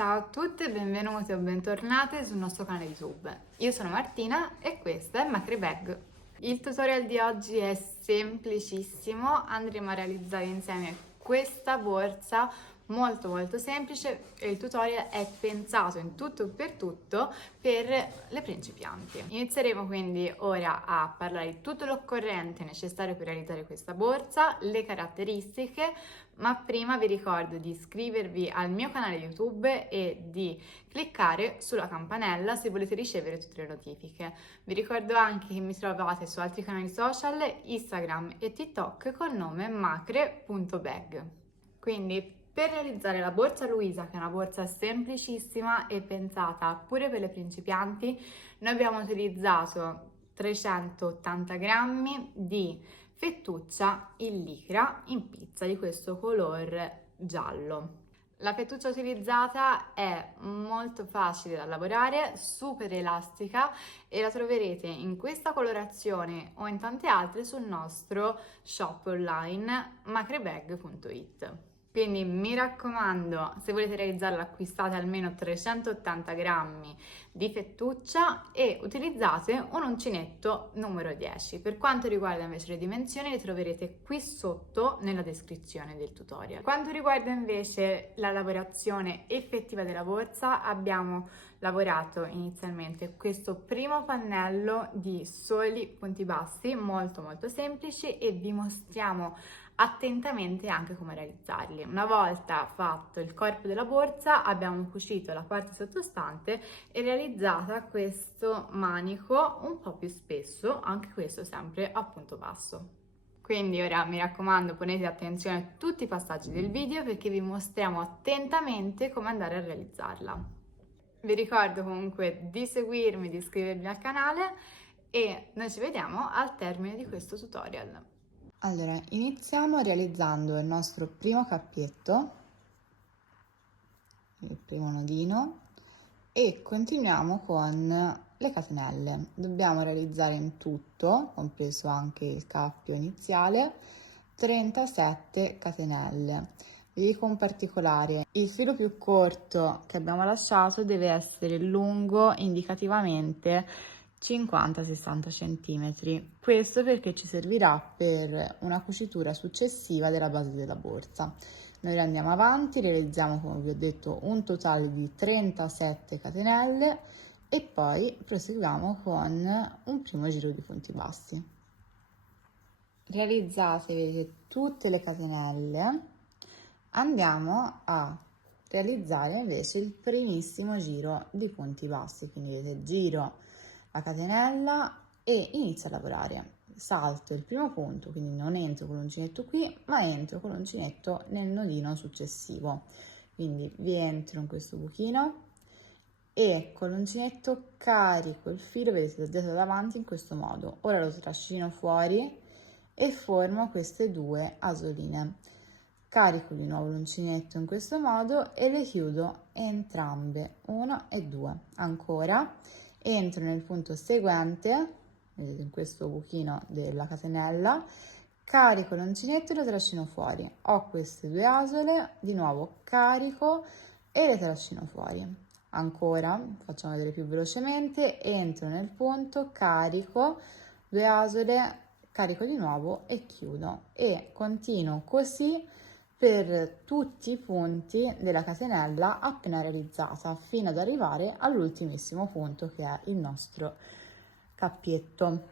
Ciao a tutte e benvenute o bentornate sul nostro canale YouTube. Io sono Martina e questa è Macri Bag. Il tutorial di oggi è semplicissimo, andremo a realizzare insieme questa borsa molto semplice e il tutorial è pensato in tutto e per tutto per le principianti. Inizieremo quindi ora a parlare di tutto l'occorrente necessario per realizzare questa borsa, le caratteristiche, ma prima vi ricordo di iscrivervi al mio canale YouTube e di cliccare sulla campanella se volete ricevere tutte le notifiche. Vi ricordo anche che mi trovate su altri canali social, Instagram e TikTok col nome macre.bag. Quindi per realizzare la borsa Luisa, che è una borsa semplicissima e pensata pure per le principianti, noi abbiamo utilizzato 380 grammi di fettuccia in licra in pizza di questo color giallo. La fettuccia utilizzata è molto facile da lavorare, super elastica e la troverete in questa colorazione o in tante altre sul nostro shop online macrebag.it. Quindi mi raccomando, se volete realizzarla acquistate almeno 380 grammi di fettuccia e utilizzate un uncinetto numero 10. Per quanto riguarda invece le dimensioni le troverete qui sotto nella descrizione del tutorial. Quanto riguarda invece la lavorazione effettiva della borsa, abbiamo lavorato inizialmente questo primo pannello di soli punti bassi molto semplici e vi mostriamo attentamente anche come realizzarli. Una volta fatto il corpo della borsa abbiamo cucito la parte sottostante e realizzata questo manico un po' più spesso, anche questo sempre a punto basso. Quindi ora mi raccomando, ponete attenzione a tutti i passaggi del video perché vi mostriamo attentamente come andare a realizzarla. Vi ricordo comunque di seguirmi, di iscrivervi al canale e noi ci vediamo al termine di questo tutorial. Allora, iniziamo realizzando il nostro primo cappietto, il primo nodino, e continuiamo con le catenelle. Dobbiamo realizzare in tutto, compreso anche il cappio iniziale, 37 catenelle. Vi dico un particolare: il filo più corto che abbiamo lasciato deve essere lungo indicativamente 50-60 cm. Questo perché ci servirà per una cucitura successiva della base della borsa. Noi andiamo avanti, realizziamo, come vi ho detto, un totale di 37 catenelle e poi proseguiamo con un primo giro di punti bassi. Realizzate, vedete, tutte le catenelle, andiamo a realizzare invece il primissimo giro di punti bassi. Quindi vedete, giro la catenella e inizio a lavorare. Salto il primo punto, quindi non entro con l'uncinetto qui, ma entro con l'uncinetto nel nodino successivo. Quindi vi entro in questo buchino e con l'uncinetto carico il filo, vedete, dietro davanti in questo modo. Ora lo trascino fuori e formo queste due asoline. Carico di nuovo l'uncinetto in questo modo e le chiudo entrambe, 1 e 2. Ancora entro nel punto seguente, vedete, in questo buchino della catenella, carico l'uncinetto e lo trascino fuori. Ho queste due asole, di nuovo carico e le trascino fuori. Ancora, facciamo vedere più velocemente, entro nel punto, carico, due asole, carico di nuovo e chiudo, e continuo così per tutti i punti della catenella appena realizzata fino ad arrivare all'ultimissimo punto, che è il nostro cappietto.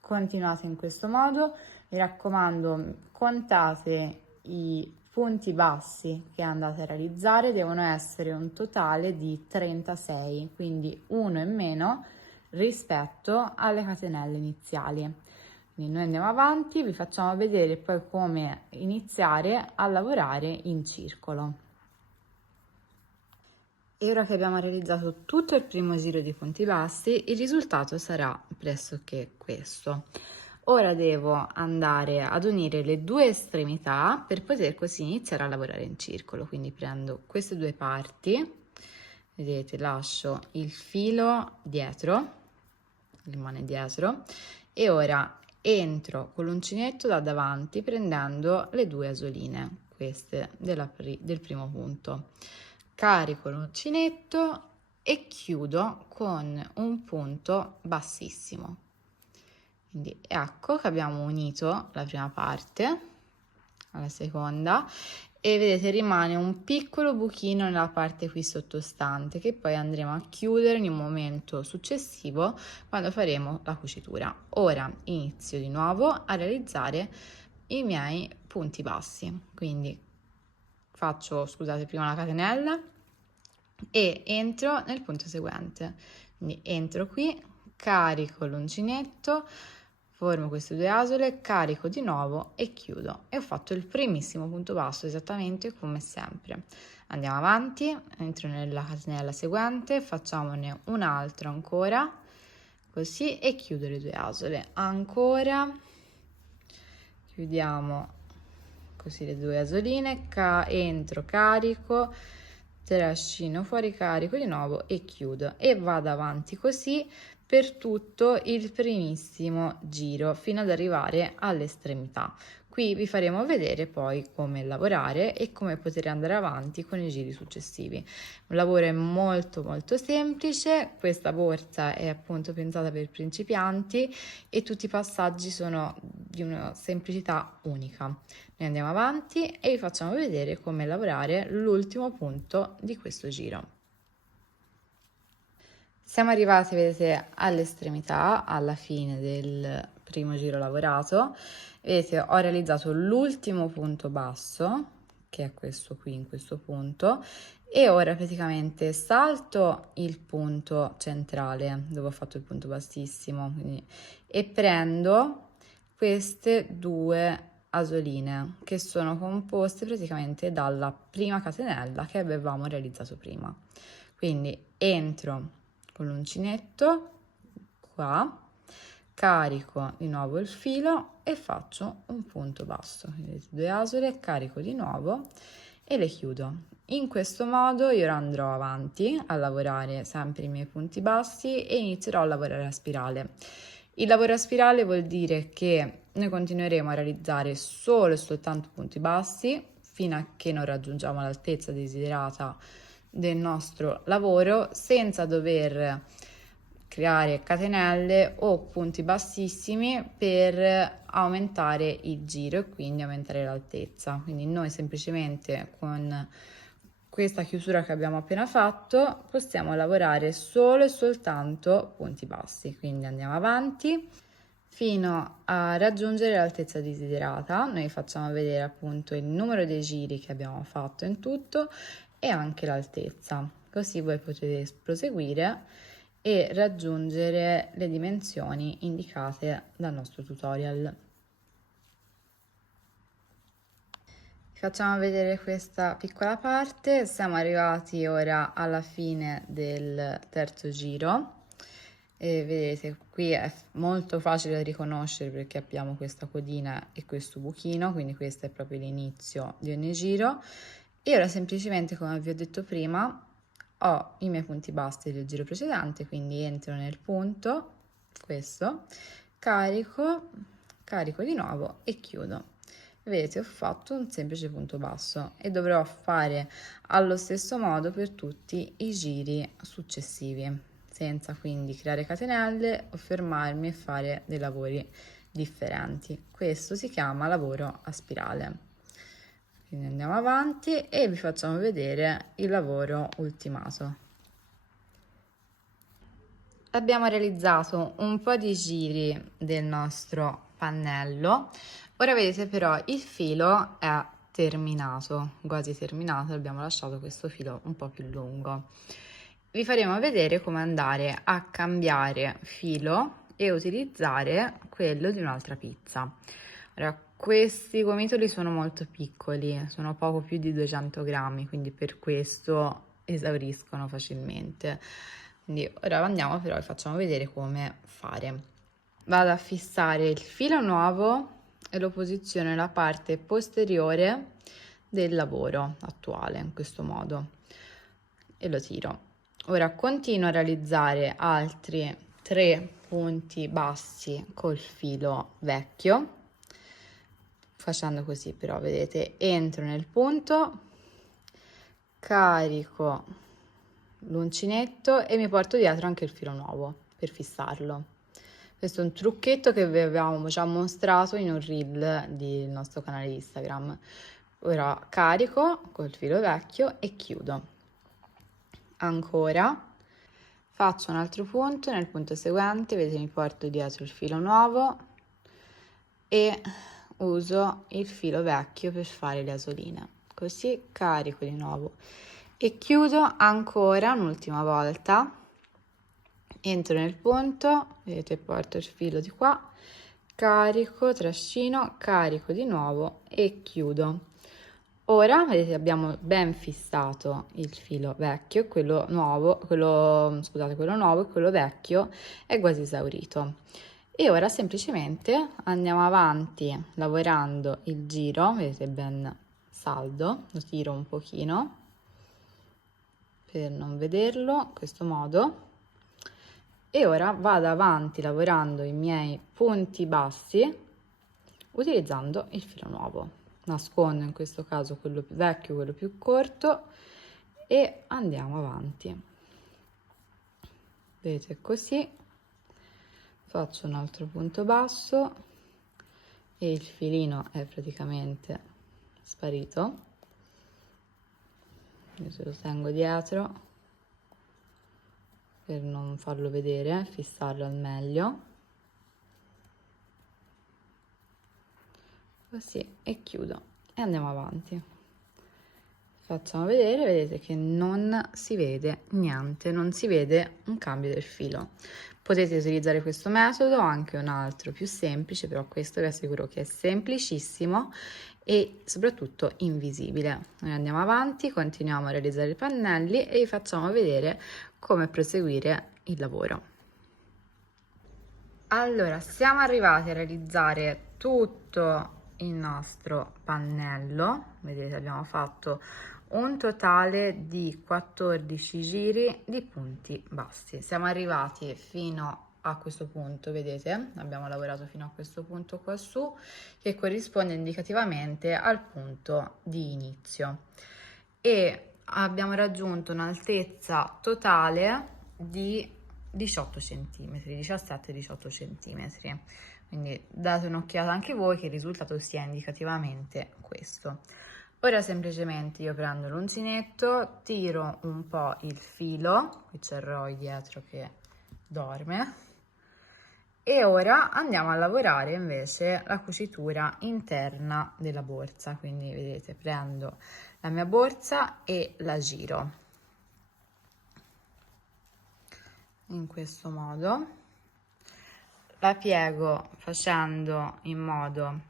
Continuate in questo modo, mi raccomando, contate i punti bassi che andate a realizzare, devono essere un totale di 36, quindi uno in meno rispetto alle catenelle iniziali. Quindi noi andiamo avanti, vi facciamo vedere poi come iniziare a lavorare in circolo. E ora che abbiamo realizzato tutto il primo giro di punti bassi, il risultato sarà pressoché questo. Ora devo andare ad unire le due estremità per poter così iniziare a lavorare in circolo. Quindi prendo queste due parti, vedete, lascio il filo dietro, rimane dietro, e ora entro con l'uncinetto da davanti prendendo le due asoline, queste del primo punto. carico l'uncinetto e chiudo con un punto bassissimo. Quindi ecco che abbiamo unito la prima parte alla seconda e vedete rimane un piccolo buchino nella parte qui sottostante che poi andremo a chiudere in un momento successivo quando faremo la cucitura. Ora inizio di nuovo a realizzare i miei punti bassi, quindi faccio, scusate, prima la catenella e entro nel punto seguente, quindi entro qui, carico l'uncinetto, formo queste due asole, carico di nuovo e chiudo e ho fatto il primissimo punto basso esattamente come sempre. Andiamo avanti, entro nella catenella seguente, facciamone un altro ancora così e chiudo le due asole, ancora chiudiamo così le due asoline, entro, carico, trascino fuori, carico di nuovo e chiudo e vado avanti così per tutto il primissimo giro fino ad arrivare all'estremità. Qui vi faremo vedere poi come lavorare e come poter andare avanti con i giri successivi. Un lavoro molto molto semplice, questa borsa è appunto pensata per principianti e tutti i passaggi sono di una semplicità unica. Noi andiamo avanti e vi facciamo vedere come lavorare l'ultimo punto di questo giro. Siamo arrivati, vedete, all'estremità, alla fine del primo giro lavorato. Vedete, ho realizzato l'ultimo punto basso, che è questo qui in questo punto, e ora praticamente salto il punto centrale dove ho fatto il punto bassissimo, quindi, e prendo queste due asoline che sono composte praticamente dalla prima catenella che avevamo realizzato prima. Quindi entro con l'uncinetto qua, carico di nuovo il filo e faccio un punto basso, quindi due asole, carico di nuovo e le chiudo. In questo modo io ora andrò avanti a lavorare sempre i miei punti bassi e inizierò a lavorare a spirale. Il lavoro a spirale vuol dire che noi continueremo a realizzare solo e soltanto punti bassi fino a che non raggiungiamo l'altezza desiderata del nostro lavoro senza dover creare catenelle o punti bassissimi per aumentare il giro e quindi aumentare l'altezza. Quindi noi semplicemente con questa chiusura che abbiamo appena fatto possiamo lavorare solo e soltanto punti bassi. Quindi andiamo avanti fino a raggiungere l'altezza desiderata. Noi facciamo vedere appunto il numero dei giri che abbiamo fatto in tutto e anche l'altezza, così voi potete proseguire e raggiungere le dimensioni indicate dal nostro tutorial. Facciamo vedere questa piccola parte, siamo arrivati ora alla fine del terzo giro e vedete qui è molto facile da riconoscere perché abbiamo questa codina e questo buchino, quindi questo è proprio l'inizio di ogni giro e ora semplicemente, come vi ho detto prima, ho i miei punti bassi del giro precedente, quindi entro nel punto, questo, carico di nuovo e chiudo. Vedete, ho fatto un semplice punto basso e dovrò fare allo stesso modo per tutti i giri successivi, senza quindi creare catenelle o fermarmi e fare dei lavori differenti. Questo si chiama lavoro a spirale. Quindi andiamo avanti e vi facciamo vedere il lavoro ultimato. Abbiamo realizzato un po' di giri del nostro pannello. Ora vedete però il filo è terminato, quasi terminato, abbiamo lasciato questo filo un po' più lungo. Vi faremo vedere come andare a cambiare filo e utilizzare quello di un'altra pizza. Ora, questi gomitoli sono molto piccoli, sono poco più di 200 grammi, quindi per questo esauriscono facilmente. Quindi ora andiamo però e facciamo vedere come fare. Vado a fissare il filo nuovo e lo posiziono nella parte posteriore del lavoro attuale, in questo modo, e lo tiro. Ora continuo a realizzare altri 3 punti bassi col filo vecchio, facendo così però, vedete, entro nel punto, carico l'uncinetto e mi porto dietro anche il filo nuovo per fissarlo. Questo è un trucchetto che vi avevamo già mostrato in un reel del nostro canale Instagram. Ora carico col filo vecchio e chiudo. Ancora faccio un altro punto, nel punto seguente vedete mi porto dietro il filo nuovo e uso il filo vecchio per fare le asoline, così carico di nuovo e chiudo ancora un'ultima volta, entro nel punto, vedete porto il filo di qua, carico, trascino, carico di nuovo e chiudo. Ora vedete abbiamo ben fissato il filo vecchio, quello nuovo e quello vecchio è quasi esaurito. E ora semplicemente andiamo avanti lavorando il giro, vedete ben saldo, lo tiro un pochino per non vederlo, in questo modo. E ora vado avanti lavorando i miei punti bassi utilizzando il filo nuovo. Nascondo in questo caso quello più vecchio, quello più corto e andiamo avanti. Vedete così, faccio un altro punto basso e il filino è praticamente sparito. Adesso lo tengo dietro per non farlo vedere, fissarlo al meglio. Così e chiudo e andiamo avanti. Facciamo vedere, vedete che non si vede niente, non si vede un cambio del filo. Potete utilizzare questo metodo o anche un altro più semplice, però questo vi assicuro che è semplicissimo e soprattutto invisibile. Noi andiamo avanti, continuiamo a realizzare i pannelli e vi facciamo vedere come proseguire il lavoro. Allora, siamo arrivati a realizzare tutto il nostro pannello, vedete abbiamo fatto un totale di 14 giri di punti bassi. Siamo arrivati fino a questo punto, vedete abbiamo lavorato fino a questo punto qua su che corrisponde indicativamente al punto di inizio e abbiamo raggiunto un'altezza totale di 18 cm, 17-18 cm. Quindi date un'occhiata anche voi che il risultato sia indicativamente questo. Ora semplicemente io prendo l'uncinetto, tiro un po' il filo, qui c'è Roy dietro che dorme, e ora andiamo a lavorare invece la cucitura interna della borsa. Quindi vedete prendo la mia borsa e la giro in questo modo. La piego facendo in modo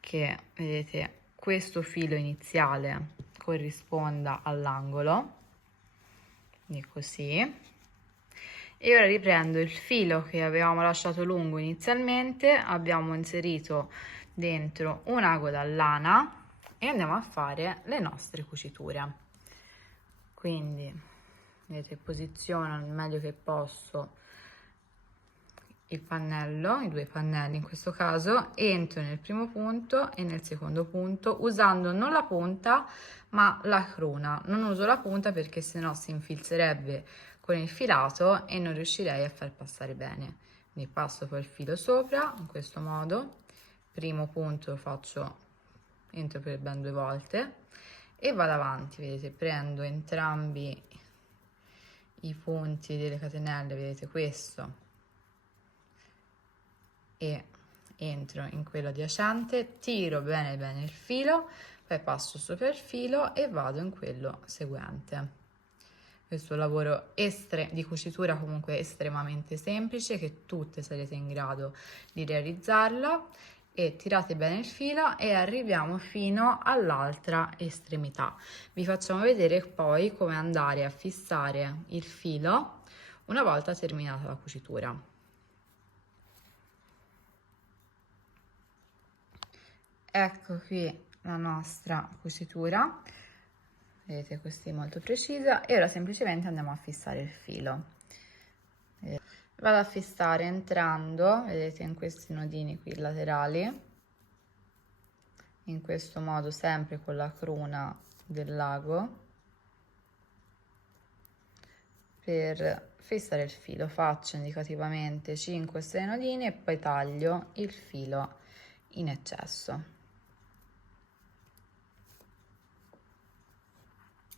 che, vedete, questo filo iniziale corrisponda all'angolo, quindi così. E ora riprendo il filo che avevamo lasciato lungo inizialmente, abbiamo inserito dentro una coda lana e andiamo a fare le nostre cuciture. Quindi, vedete, posiziono il meglio che posso il pannello, i due pannelli in questo caso, entro nel primo punto e nel secondo punto usando non la punta ma la cruna. Non uso la punta perché sennò si infilzerebbe con il filato e non riuscirei a far passare bene. Quindi passo poi il filo sopra in questo modo, primo punto lo faccio, entro per ben 2 volte e vado avanti, vedete, prendo entrambi i punti delle catenelle, vedete questo, e entro in quello adiacente, tiro bene il filo, poi passo sopra il filo e vado in quello seguente. Questo è un lavoro di cucitura comunque estremamente semplice che tutte sarete in grado di realizzarla, e tirate bene il filo e arriviamo fino all'altra estremità. Vi facciamo vedere poi come andare a fissare il filo una volta terminata la cucitura. Ecco qui la nostra cucitura, vedete così molto precisa, e ora semplicemente andiamo a fissare il filo. Vado a fissare entrando, vedete, in questi nodini qui laterali, in questo modo sempre con la cruna del lago, per fissare il filo. Faccio indicativamente 5-6 nodini e poi taglio il filo in eccesso.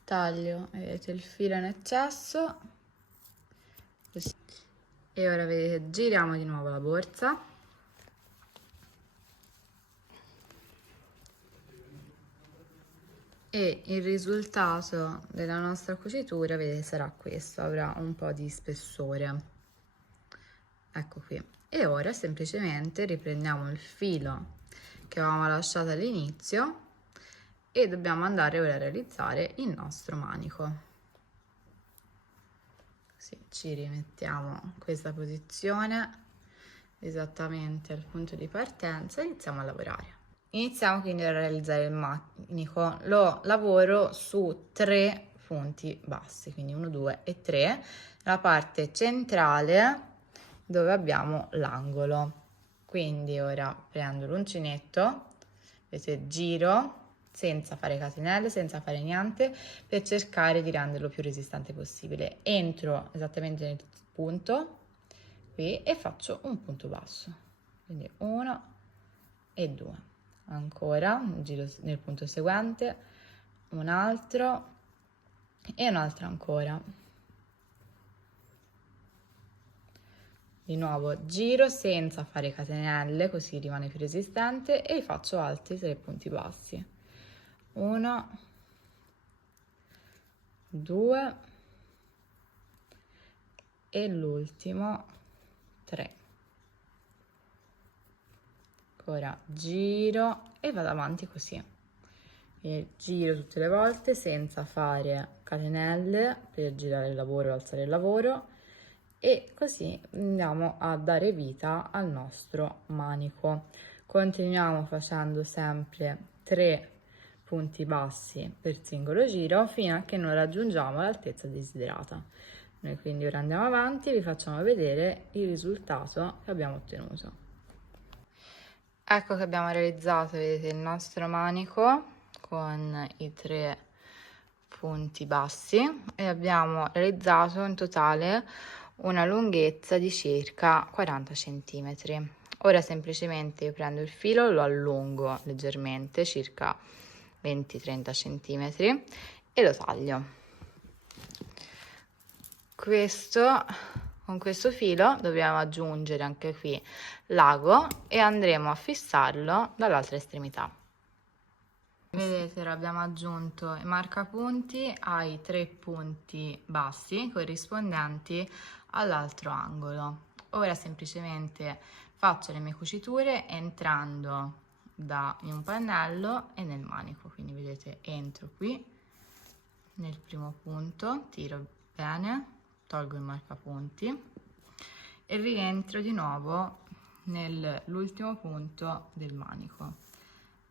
Taglio, vedete, il filo in eccesso, così. E ora vedete, giriamo di nuovo la borsa e il risultato della nostra cucitura, vedete, sarà questo, avrà un po' di spessore, ecco qui. E ora semplicemente riprendiamo il filo che avevamo lasciato all'inizio e dobbiamo andare ora a realizzare il nostro manico. Sì, ci rimettiamo in questa posizione esattamente al punto di partenza e iniziamo a lavorare. Iniziamo quindi a realizzare il manico. Lo lavoro su 3 punti bassi, quindi 1, 2 e 3, la parte centrale dove abbiamo l'angolo. Quindi ora prendo l'uncinetto, vedete, giro senza fare catenelle, senza fare niente, per cercare di renderlo più resistente possibile. Entro esattamente nel punto qui e faccio un punto basso, quindi 1 e 2. Ancora giro nel punto seguente, un altro e un altro ancora. Di nuovo giro senza fare catenelle, così rimane più resistente, e faccio altri 3 punti bassi. 1, 2 e l'ultimo 3. Ora giro e vado avanti così. E giro tutte le volte senza fare catenelle per girare il lavoro e alzare il lavoro, e così andiamo a dare vita al nostro manico. Continuiamo facendo sempre 3 punti bassi per singolo giro fino a che non raggiungiamo l'altezza desiderata. Noi quindi ora andiamo avanti e vi facciamo vedere il risultato che abbiamo ottenuto. Ecco che abbiamo realizzato, vedete, il nostro manico con i 3 punti bassi e abbiamo realizzato in totale una lunghezza di circa 40 cm. Ora semplicemente io prendo il filo, lo allungo leggermente, circa 20-30 cm, e lo taglio. Con questo filo dobbiamo aggiungere anche qui l'ago e andremo a fissarlo dall'altra estremità. Vedete, ora abbiamo aggiunto i marcapunti ai 3 punti bassi corrispondenti all'altro angolo. Ora semplicemente faccio le mie cuciture entrando in un pannello e nel manico. Quindi vedete, entro qui nel primo punto, tiro bene, tolgo il marcapunti e rientro di nuovo nell'ultimo punto del manico.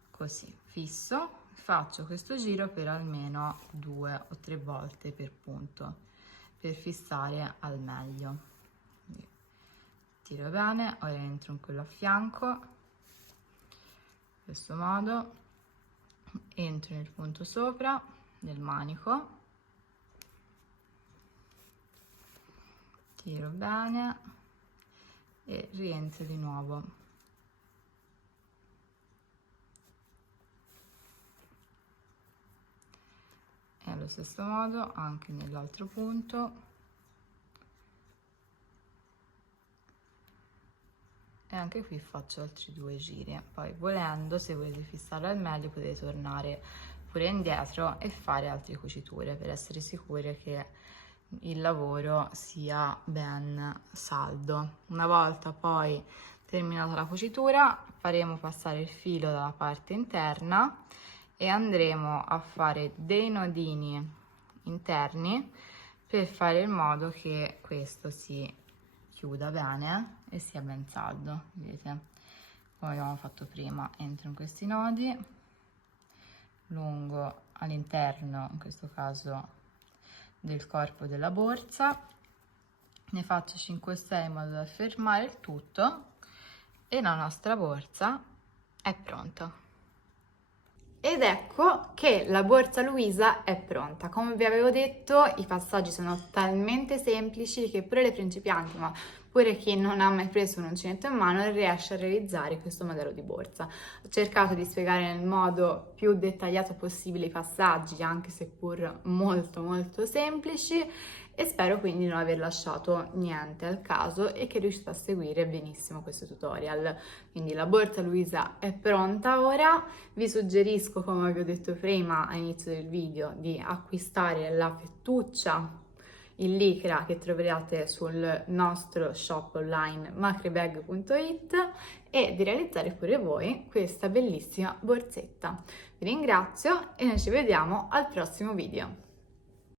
Così fisso, faccio questo giro per almeno 2 o 3 volte per punto per fissare al meglio. Quindi tiro bene, ora entro in quello a fianco, in questo modo, entro nel punto sopra del manico, tiro bene e rientro di nuovo. E allo stesso modo anche nell'altro punto, e anche qui faccio altri 2 giri. Poi volendo, se volete fissarlo al meglio, potete tornare pure indietro e fare altre cuciture per essere sicure che il lavoro sia ben saldo. Una volta poi terminata la cucitura, faremo passare il filo dalla parte interna e andremo a fare dei nodini interni per fare in modo che questo si chiuda bene e sia ben saldo. Vedete, come abbiamo fatto prima, entro in questi nodi lungo all'interno, in questo caso del corpo della borsa, ne faccio 5-6 in modo da fermare il tutto e la nostra borsa è pronta. Ed ecco che la borsa Luisa è pronta. Come vi avevo detto, i passaggi sono talmente semplici che pure le principianti, ma pure chi non ha mai preso un uncinetto in mano, riesce a realizzare questo modello di borsa. Ho cercato di spiegare nel modo più dettagliato possibile i passaggi, anche seppur molto molto semplici, e spero quindi non aver lasciato niente al caso e che riuscite a seguire benissimo questo tutorial. Quindi la borsa Luisa è pronta ora. Vi suggerisco, come vi ho detto prima all'inizio del video, di acquistare la fettuccia in licra che troverete sul nostro shop online macribag.it e di realizzare pure voi questa bellissima borsetta. Vi ringrazio e noi ci vediamo al prossimo video.